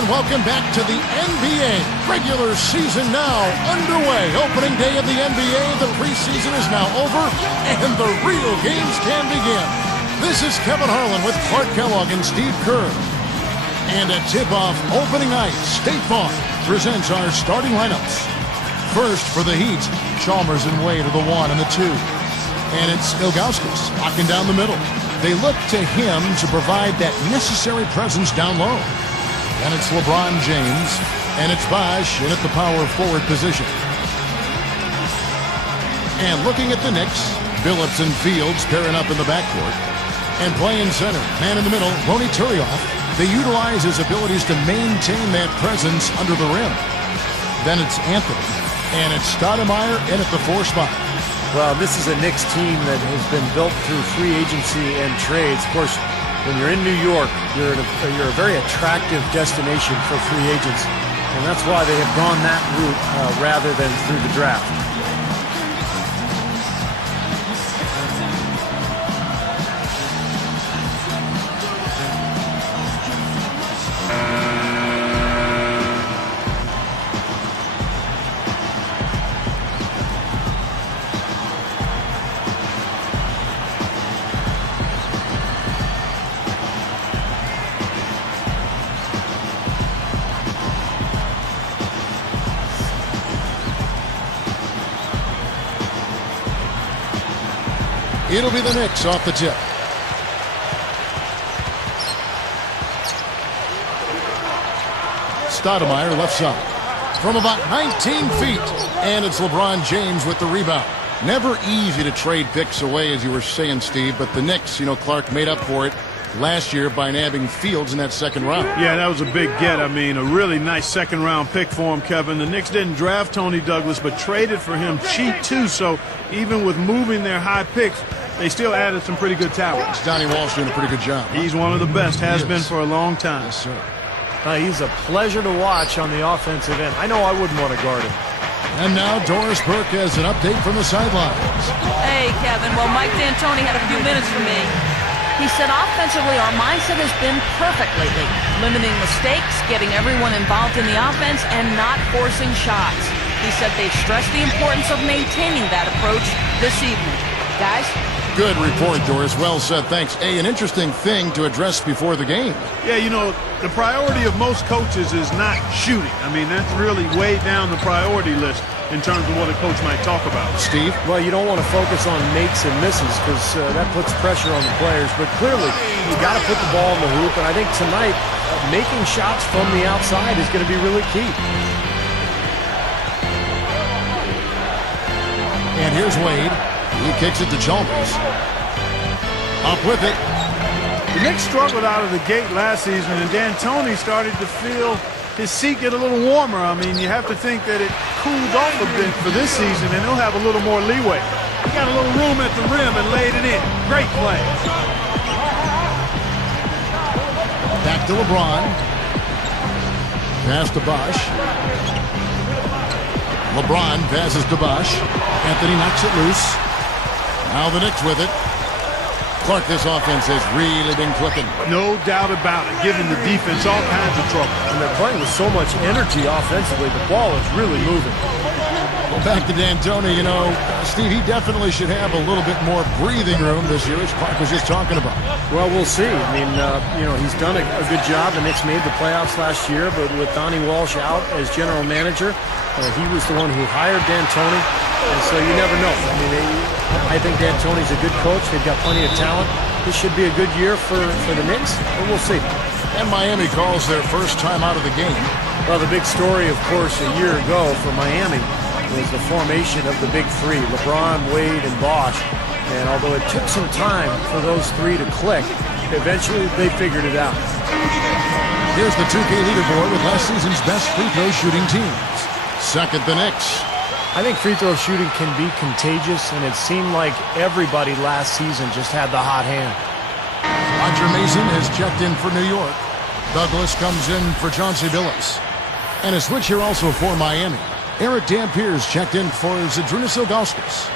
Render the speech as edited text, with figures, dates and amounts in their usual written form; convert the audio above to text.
everyone. Welcome back to the NBA. Regular season now underway. Opening day of the NBA. The preseason is now over, and the real games can begin. This is Kevin Harlan with Clark Kellogg and Steve Kerr. And at tip-off opening night, State Farm presents our starting lineups. First for the Heat, Chalmers and Wade are the 1 and the 2. And it's Ilgauskas locking down the middle. They look to him to provide that necessary presence down low. And it's LeBron James, and it's Bosh in at the power forward position. And looking at the Knicks, Billups and Fields pairing up in the backcourt. And playing center, man in the middle, Ronny Turiaf. They utilize his abilities to maintain that presence under the rim. Then it's Anthony, and it's Stoudemire in at the 4 spot. Well, this is a Knicks team that has been built through free agency and trades. Of course, when you're in New York, you're a very attractive destination for free agents, and that's why they have gone that route rather than through the draft. It'll be the Knicks off the tip. Stoudemire left side from about 19 feet. And it's LeBron James with the rebound. Never easy to trade picks away, as you were saying, Steve. But the Knicks, Clark made up for it last year by nabbing Fields in that second round. Yeah, that was a big get. I mean, a really nice second-round pick for him, Kevin. The Knicks didn't draft Tony Douglas, but traded for him cheap, too. So even with moving their high picks, they still added some pretty good talent. Donnie Walsh doing a pretty good job. He's one of the best, has been for a long time. Yes, sir. He's a pleasure to watch on the offensive end. I know I wouldn't want to guard him. And now Doris Burke has an update from the sidelines. Hey, Kevin. Well, Mike D'Antoni had a few minutes for me. He said offensively, our mindset has been perfect lately. Limiting mistakes, getting everyone involved in the offense, and not forcing shots. He said they've stressed the importance of maintaining that approach this evening. Guys? Good report, Doris. Well said. Thanks. An interesting thing to address before the game. Yeah, the priority of most coaches is not shooting. I mean, that's really way down the priority list in terms of what a coach might talk about. Steve? Well, you don't want to focus on makes and misses because that puts pressure on the players. But clearly, you got to put the ball in the hoop. And I think tonight, making shots from the outside is going to be really key. And here's Wade. He kicks it to Chalmers. Up with it. The Knicks struggled out of the gate last season, and D'Antoni started to feel his seat get a little warmer. I mean, you have to think that it cooled off a bit for this season, and he'll have a little more leeway. He got a little room at the rim and laid it in. Great play. Back to LeBron. Pass to Bosh. LeBron passes to Bosh. Anthony knocks it loose. Now the Knicks with it. Clark, this offense has really been clicking. No doubt about it, giving the defense all kinds of trouble. And they're playing with so much energy offensively. The ball is really moving. Well, back to D'Antoni, Steve, he definitely should have a little bit more breathing room this year, as Clark was just talking about. Well, we'll see. I mean, he's done a good job. The Knicks made the playoffs last year, but with Donnie Walsh out as general manager, he was the one who hired D'Antoni, and so you never know. I mean, I think D'Antoni's a good coach. They've got plenty of talent. This should be a good year for the Knicks, but we'll see. And Miami calls their first time out of the game. Well, the big story, of course, a year ago for Miami was the formation of the big three, LeBron, Wade, and Bosh. And although it took some time for those three to click, eventually they figured it out. Here's the 2K leaderboard with last season's best free throw shooting teams. Second, the Knicks. I think free throw shooting can be contagious, and it seemed like everybody last season just had the hot hand. Roger Mason has checked in for New York. Douglas comes in for Chauncey Billups. And a switch here also for Miami. Eric Dampier's checked in for Zydrunas Ilgauskas.